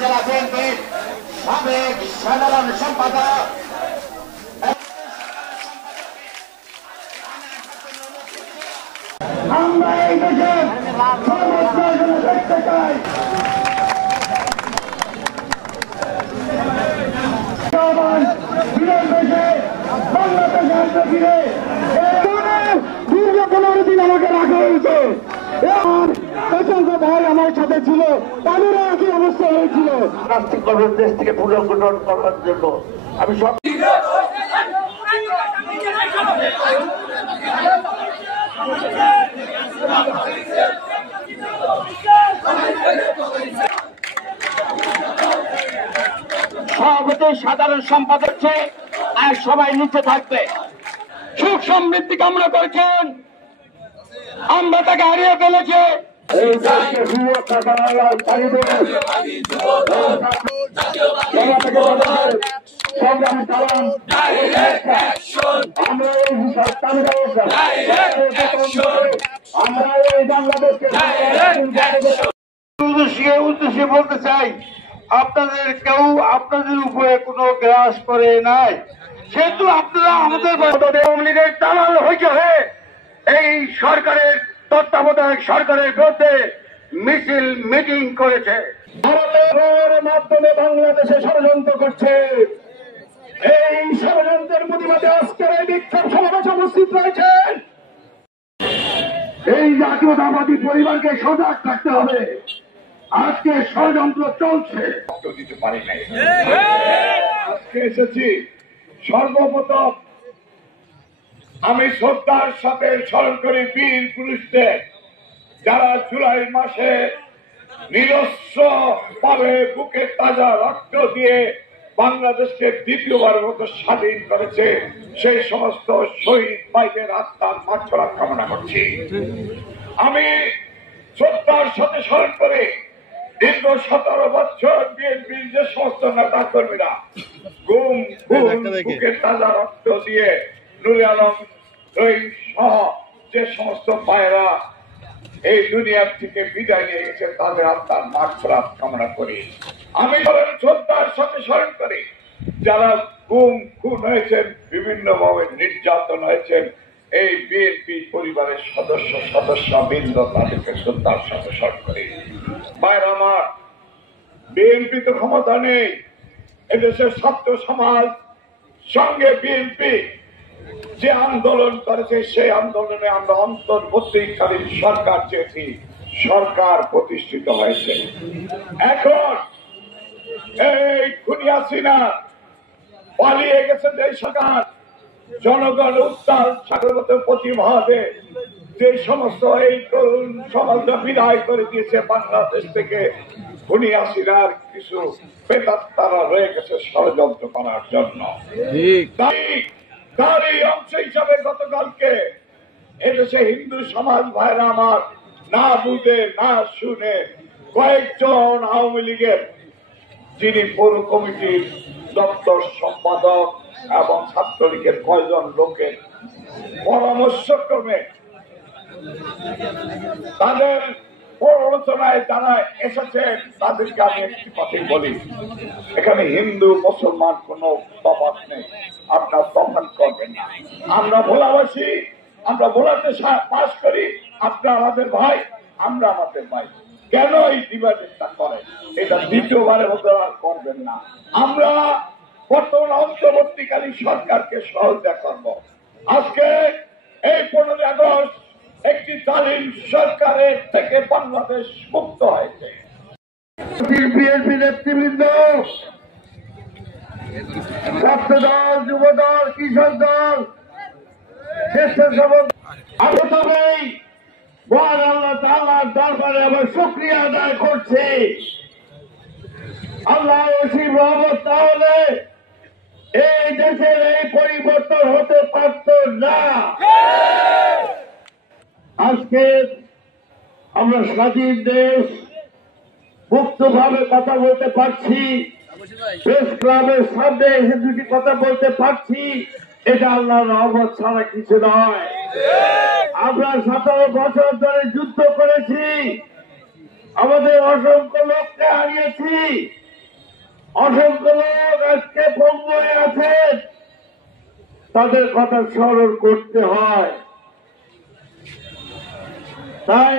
জেলা বিএনপির সাবেক সাধারণ সম্পাদক আমরা এই দেশের দেখতে চাই বাংলাদেশের ফিরে দীর্ঘ 15 দিন আমাকে রাখা হয়েছে। ভাই আমার সাথে ছিল, তাদেরও একই অবস্থা হয়েছিল। নাস্তিককরণ দেশ থেকে পুনর্গঠন করার জন্য আমি সব সভাপতি সাধারণ সম্পাদক আর সবাই নিচে থাকবে। সুখ সমৃদ্ধি কামনা করছেন, আমরা তাকে হারিয়ে ফেলেছে। উদ্দেশ্যে বলতে চাই, আপনাদের কেউ আপনাদের উপরে কোনো গ্রাস করে নাই, সেহেতু আপনারা আমাদের আওয়ামী লীগের দালাল হইতে হয়ে এই সরকারের তত্ত্বাবধায়ক সরকারের বিরুদ্ধে মিছিল মিটিং করেছে, ভারতের মাধ্যমে বাংলাদেশে ষড়যন্ত্র করছে। এই ষড়যন্ত্রের প্রতিবাদে আজকের এই বিক্ষোভ সমাবেশে উপস্থিত রয়েছেন। এই জাতীয়তাবাদী পরিবারকে সজাগ থাকতে হবে। আজকে ষড়যন্ত্র চলছে, দিতে পারি নাই। আজকে এসেছি সর্বপ্রথম আমি শ্রদ্ধার সাথে স্মরণ করি বীর পুরুষদের, যারা জুলাই মাসে নিরস্ত্র ভাবে বুকে তাজা রক্ত দিয়ে বাংলাদেশকে দ্বিতীয়বার মতো স্বাধীন করেছে। সেই সমস্ত শহীদ ভাইদের আত্মার মাগফিরাত কামনা করছি। আমি শ্রদ্ধার সাথে স্মরণ করে দীর্ঘ 17 বছর বিএনপির যে সমস্ত নেতা কর্মীরা গুম বুকের তাজা রক্ত দিয়ে নুরে আলম সহ যে সমস্ত ভাইরা এই দুনিয়ার থেকে বিদায় নিয়ে গেছে, তাদের আত্মার মাগফিরাত কামনা করি। আমি শ্রদ্ধার সাথে স্মরণ করি যারা গুম খুন হয়েছেন, বিভিন্ন ভাবে নির্যাতন হয়েছেন, এই বিএনপি পরিবারের সদস্য বৃন্দ, তাদেরকে শ্রদ্ধার সাথে স্মরণ করি। ভাইরা আমার, বিএনপি তো ক্ষমতা নেই, এদেশের ছাত্র সমাজ সঙ্গে বিএনপি যে আন্দোলন করেছে, সেই আন্দোলনে আমরা অন্তর্বর্তীকালীন সরকার চেয়েছি, সরকার প্রতিষ্ঠিত হয়েছে। এখন এই খুনি হাসিনা পালিয়ে গেছে যে সরকার, জনগণ উত্তাল সাগরবতের প্রতিবাদে যে সমস্ত এই তরুণ সমাজরা বিদায় করে দিয়েছে বাংলাদেশ থেকে, খুনি হাসিনার কিছু প্রেতাত্মারা রয়ে গেছে ষড়যন্ত্র করার জন্য। তারই অংশ হিসাবে গতকালকে এদেশে হিন্দু সমাজ ভাইরা আমার না বুঝে না শুনে কয়েকজন আওয়ামী লীগের, যিনি পৌর কমিটির দপ্তর সম্পাদক এবং ছাত্রলীগের কয়েকজন লোকের পরামর্শক্রমে তাদের প্ররোচনায় যারা এসেছেন, তাদেরকে আমি একটি কথাই বলি, এখানে হিন্দু মুসলমান কোনো তফাৎ নেই। আপনার দখল করবেন না। আমরা ভোলাবাসী, আমরা ভোলাতে পাশ করি, আপনারা আমাদের ভাই, আমরা আমাদের ভাই। কেন এই ডিভাইডেডটা করেন? এটা দ্বিতীয়বারের মতো আর করবেন না। আমরা বর্তমান অন্তর্বর্তীকালীন সরকারকে সহযোগিতা করব। আজকে এই 15 আগস্ট একটি জালিম সরকারের থেকে বাংলাদেশ মুক্ত হয়েছে। বিএনপি নেতৃবৃন্দ, ছাত্র দল, যুব দল, কৃষক দল, স্বেচ্ছাসেবক, প্রথমেই মহান আল্লাহ তাআলার দরবারে আবার শুকরিয়া আদায় করছি। আল্লাহ অসীম রহমত তাহলে এই দেশের এই পরিবর্তন হতে পারত না। আজকে আমরা স্বাধীন দেশ, মুক্তভাবে কথা বলতে পারছি, প্রেস ক্লাবের সামনে এসে দুটি কথা বলতে পারছি, এটা আল্লাহর রহমত ছাড়া কিছু নয়। আমরা 17 বছর ধরে যুদ্ধ করেছি, আমাদের অসংখ্য লোককে হারিয়েছি, অসংখ্য লোক আজকে পঙ্গু হয়ে আছেন, তাদের কথা স্মরণ করতে হয়। তাই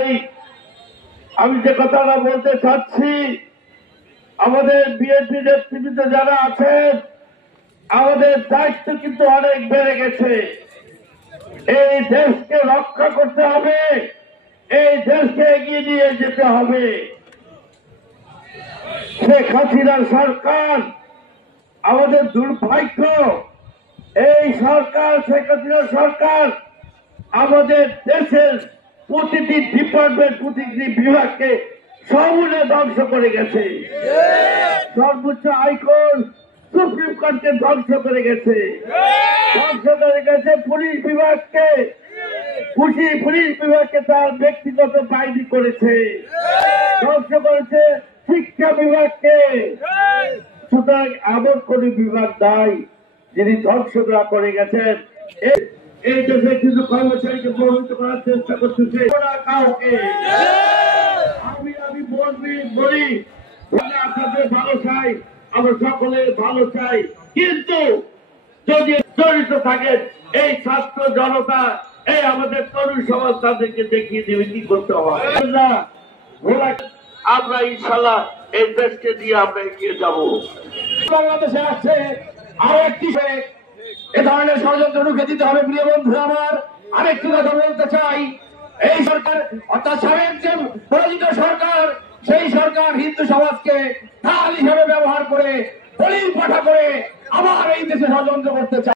আমি যে কথাটা বলতে চাচ্ছি, আমাদের বিএনপি নেতৃবৃন্দ যারা আছেন, আমাদের দায়িত্ব কিন্তু অনেক বেড়ে গেছে। এই দেশকে রক্ষা করতে হবে, এই দেশকে এগিয়ে নিয়ে যেতে হবে। শেখ হাসিনার সরকার, আমাদের দুর্ভাগ্য, এই সরকার, শেখ হাসিনার সরকার আমাদের দেশের প্রতিটি ডিপার্টমেন্ট, প্রতিটি বিভাগকে সমূলে ধ্বংস করে গেছে। সর্বোচ্চ হাইকোর্ট, সুপ্রিম কোর্টকে ধ্বংস করে গেছে, ধ্বংস করে গেছে পুলিশ বিভাগকে, পুলিশ বিভাগকে তার ব্যক্তিগত বাহিনী করেছে, ধ্বংস করেছে শিক্ষা বিভাগকে। সুতরাং এমন কোন বিভাগ নাই যিনি ধ্বংস করে গেছেন। এই দেশে কিছু কর্মচারীকে প্রভাবিত করার চেষ্টা করতেছে কাউকে। আমি বলি আপনাদের ভালো চাই, আমরা সকলের ভালো চাই, কিন্তু যদি জড়িত থাকেন এই ছাত্র জনতা, এই আমাদের তরুণ সমাজ, তাদেরকে দেখিয়ে দেবে কি করতে হবে। আমরা ইনশাল্লাহ এই দেশকে দিয়ে আমরা এগিয়ে যাব। বাংলাদেশে আসছে আরো একটি এ ধরনের ষড়যন্ত্র রুখে দিতে হবে। প্রিয় বন্ধু আমার, আরেকটি কথা বলতে চাই, এই সরকার অর্থাৎ সাবেক যে পরাজিত সরকার, সেই সরকার হিন্দু সমাজকে ঢাল হিসেবে ব্যবহার করে, বলির পাঠা করে আবার এই দেশে ষড়যন্ত্র করতে চায়।